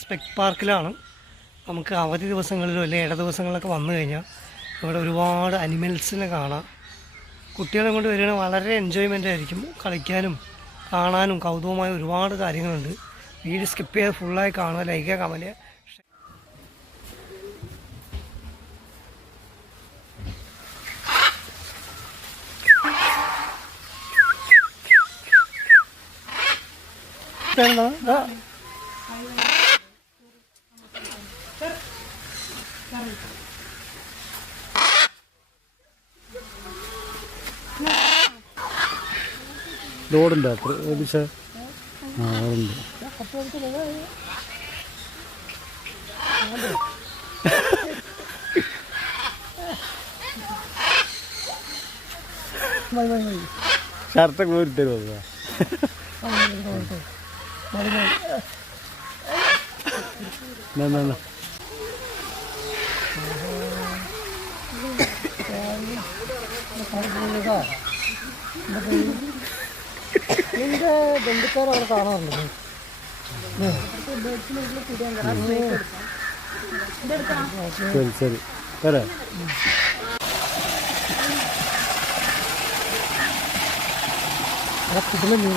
Spec പാർക്കിലാണ്. നമുക്ക് അവധി ദിവസങ്ങളിലോ അല്ലെങ്കിൽ ഇട ദിവസങ്ങളിലൊക്കെ വന്നു കഴിഞ്ഞാൽ ഇവിടെ ഒരുപാട് അനിമൽസിനെ കാണാം. കുട്ടികളെ കൊണ്ട് വരികയാണെങ്കിൽ വളരെ എൻജോയ്മെൻ്റ് ആയിരിക്കും. കളിക്കാനും കാണാനും കൗതുകമായ ഒരുപാട് കാര്യങ്ങളുണ്ട്. വീഡിയോ സ്കിപ്പ് ചെയ്ത് ഫുള്ളായി കാണുക, ലൈക്ക് ചെയ്യുക, കമൻറ്റ് ചെയ്യുക. ലോഡുണ്ട് അത്ര ഏകദേശം ഉണ്ട്. ഷർട്ടൊക്കെ പോയി തരുമോ? എൻ്റെ ബന്ധുക്കാർ അവിടെ കാണാറുണ്ട്. ശരി ശരി വരാം. ഇതിലെ മീൻ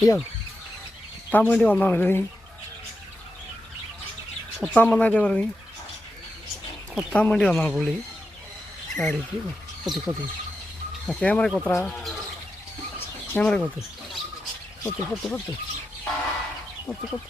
അയ്യോ കൊത്താൻ വേണ്ടി വന്നാണല്ലോ നീ. കൊത്താൻ വന്നായിട്ട് പറഞ്ഞു. കൊത്താൻ വേണ്ടി വന്നാണ് പുള്ളി. ചാടിക്ക് കൊത്തി കൊത്തി ക്യാമറ കൊത്തറ. ക്യാമറ കൊത്ത് കൊത്ത് കൊത്ത് കൊത്ത് കൊത്ത് കൊത്ത്.